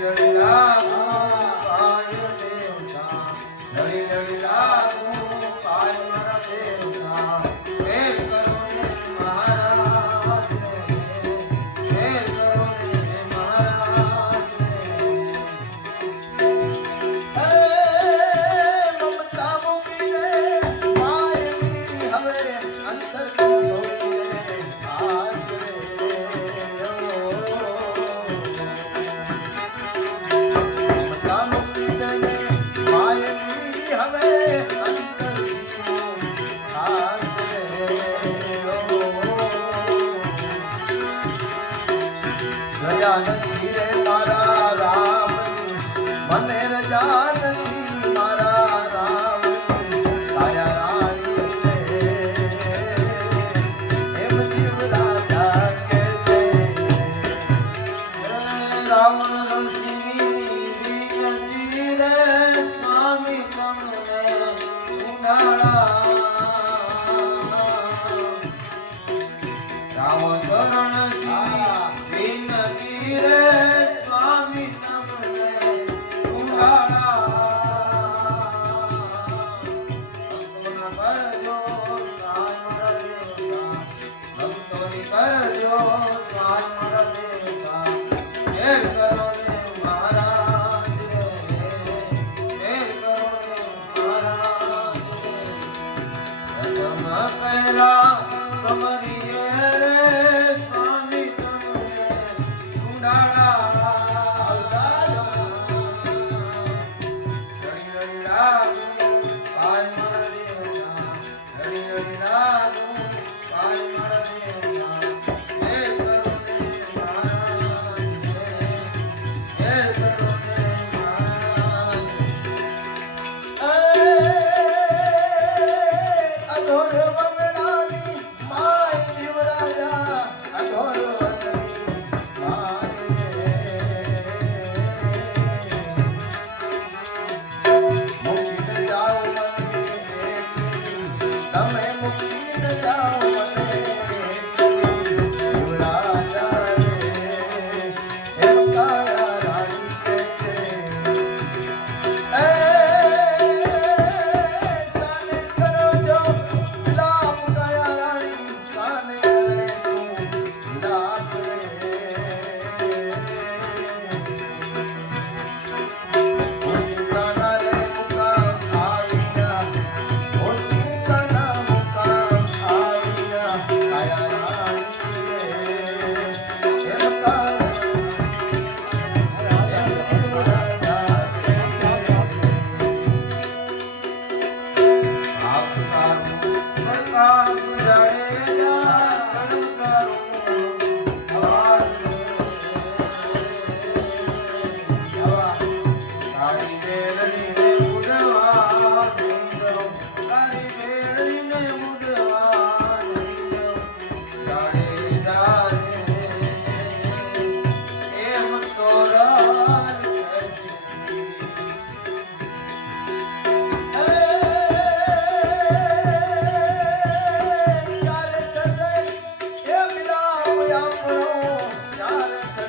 जलिया રામ કરણ પહેલા તમારી રે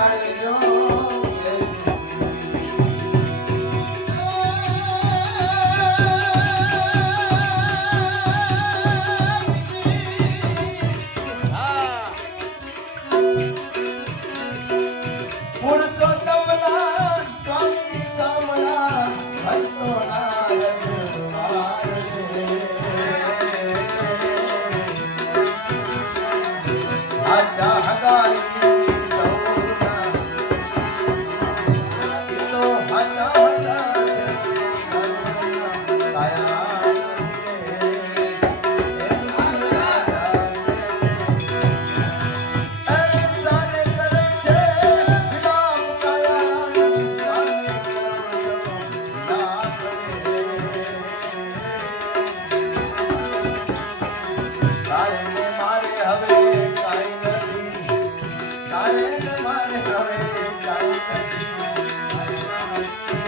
I'm Saturday. ay, ay, ay,